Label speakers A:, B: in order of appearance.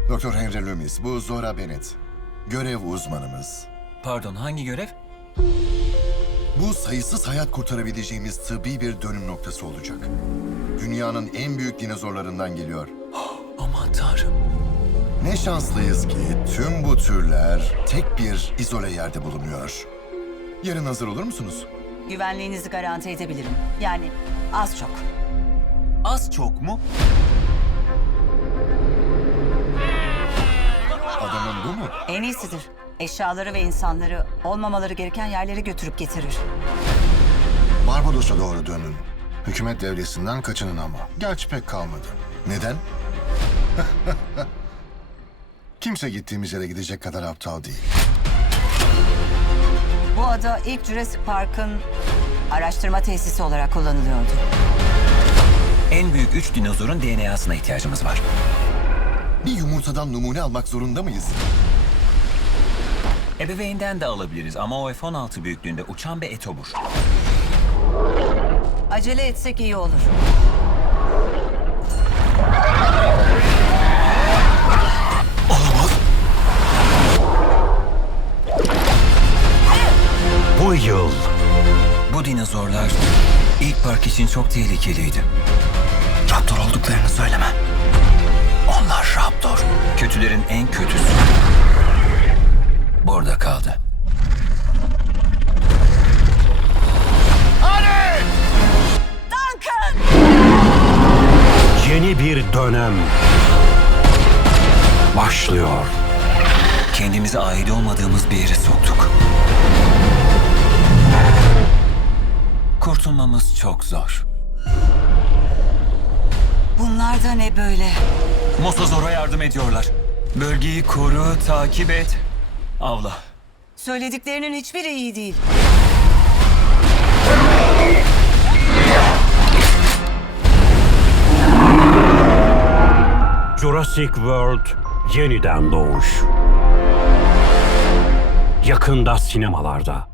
A: Doktor Henry Loomis, bu Zora Bennett. Görev uzmanımız.
B: Pardon, hangi görev?
A: Bu sayısız hayat kurtarabileceğimiz tıbbi bir dönüm noktası olacak. Dünyanın en büyük dinozorlarından geliyor.
B: Aman tanrım.
A: Ne şanslıyız ki tüm bu türler tek bir izole yerde bulunuyor. Yarın hazır olur musunuz?
C: Güvenliğinizi garanti edebilirim. Yani az çok.
B: Az çok mu?
A: Adamın bu mu?
C: En iyisidir. Eşyaları ve insanları olmamaları gereken yerlere götürüp getirir.
D: Barbados'a doğru dönün. Hükümet devresinden kaçının ama. Gerçi pek kalmadı.
A: Neden?
D: Kimse gittiğimiz yere gidecek kadar aptal değil.
C: Bu ada ilk Jurassic Park'ın araştırma tesisi olarak kullanılıyordu.
B: En büyük 3 dinozorun DNA'sına ihtiyacımız var.
A: Bir yumurtadan numune almak zorunda mıyız?
B: Ebeveynden de alabiliriz ama o F-16 büyüklüğünde uçan bir etobur.
C: Acele etsek iyi olur.
E: Bu yıl
B: Bu dinozorlar ilk park için çok tehlikeliydi.
E: raptor olduklarını söyleme. Onlar raptor.
B: Kötülerin en kötüsü. Burada kaldı.
E: Yeni bir dönem başlıyor.
B: Kendimizi ait olmadığımız bir yere soktuk. Kurtulmamız çok zor.
C: Bunlar da ne böyle?
B: Mosazor'a yardım ediyorlar. Bölgeyi koru, takip et, avla.
C: Söylediklerinin hiçbiri iyi değil.
E: Jurassic World yeniden doğuş. Yakında sinemalarda.